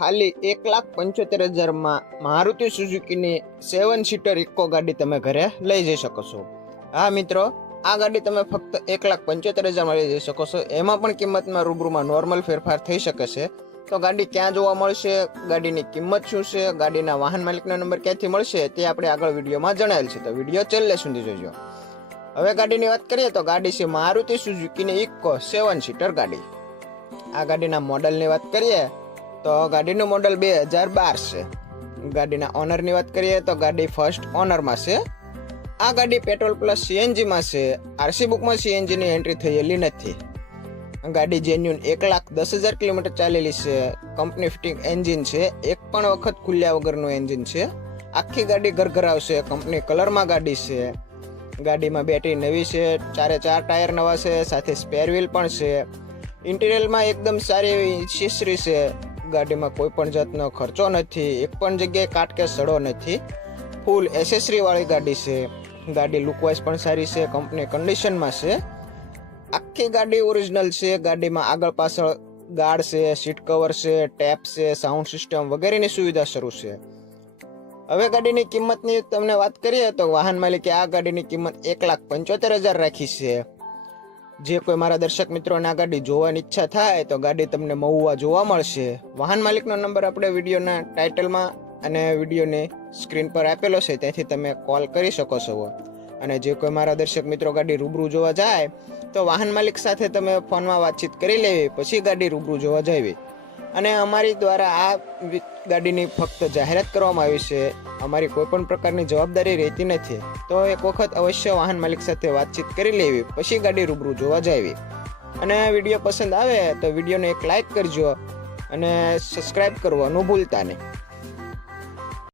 ખાલી 1,75,000 માં Maruti સુઝુકીની 7 seater eco ગાડી તમે ઘરે લઈ જઈ શકો છો। હા મિત્રો, આ ગાડી તમે ફક્ત 1,75,000 માં લઈ જઈ શકો છો। એમાં પણ કિંમતમાં રૂબરૂમાં નોર્મલ ફેરફાર થઈ શકે છે। તો ગાડી ક્યાં જોવા મળશે, ગાડીની કિંમત શું છે, ગાડીના વાહન માલિકનો નંબર ક્યાંથી મળશે તે આપણે આગળ વિડીયોમાં જણાવેલ છે, તો વિડીયો છેલ્લે સુધી જોજો। હવે ગાડીની વાત કરીએ તો ગાડી છે મારુતિ સુઝુકીની ઇકો 7 સીટર ગાડી। આ ગાડીના મોડલની વાત કરીએ તો ગાડીનું મોડલ 2012 છે। ગાડીના ઓનરની વાત કરીએ તો ગાડી ફર્સ્ટ ઓનરમાં છે। આ ગાડી પેટ્રોલ પ્લસ સીએનજીમાં છે। આરસી બુકમાં સીએનજીની એન્ટ્રી થયેલી નથી। ગાડી જેન્યુન 1,10,000 કિલોમીટર ચાલેલી છે। કંપની ફિટિંગ એન્જિન છે, એક પણ વખત ખુલ્યા વગરનું એન્જિન છે। આખી ગાડી ઘરઘરાવ છે, કંપની કલરમાં ગાડી છે। ગાડીમાં બેટરી નવી છે, 4 ટાયર નવા છે, સાથે સ્પેર વ્હીલ પણ છે। ઇન્ટિરિયરમાં એકદમ સારી એવી એક્સેસરી છે। ગાડીમાં કોઈ પણ જાતનો ખર્ચો નથી, એક પણ જગ્યાએ કાટ કે સડો નથી, ફૂલ એસેસરી વાળી ગાડી છે। ગાડી લુકવાઇઝ પણ સારી છે, કંપની કન્ડિશનમાં છે। આખી ગાડી ઓરિજિનલ છે। ગાડીમાં આગળ પાછળ ગાર્ડ છે, સીટ કવર છે, ટેપ છે, સાઉન્ડ સિસ્ટમ વગેરેની સુવિધા શરૂ છે। હવે ગાડીની કિંમતની તમને વાત કરીએ તો વાહન માલિકે આ ગાડીની કિંમત 1,75,000 રાખી છે। જે કોઈ મારા દર્શક મિત્રોને આ ગાડી જોવાની ઈચ્છા થાય તો ગાડી તમને મહુવા જોવા મળશે। વાહન માલિકનો નંબર આપણે વિડીયોના ટાઇટલમાં અને વિડીયોની સ્ક્રીન પર આપેલો છે, ત્યાંથી તમે કોલ કરી શકો છો। અને જે કોઈ મારા દર્શક મિત્રો ગાડી રૂબરૂ જોવા જાય તો વાહન માલિક સાથે તમે ફોનમાં વાતચીત કરી લેવી, પછી ગાડી રૂબરૂ જોવા જવી। અને અમારી દ્વારા આ ગાડીની ફક્ત જાહેરાત કરવામાં આવી છે, અમારી કોઈ પણ પ્રકારની જવાબદારી રહેતી નથી। તો એક વખત અવશ્ય વાહન માલિક સાથે વાતચીત કરી લેવી, પછી ગાડી રૂબરૂ જોવા જવી। અને વિડીયો પસંદ આવે તો વિડીયોને એક લાઈક કરજો અને સબસ્ક્રાઈબ કરવાનું ભૂલતા નહીં।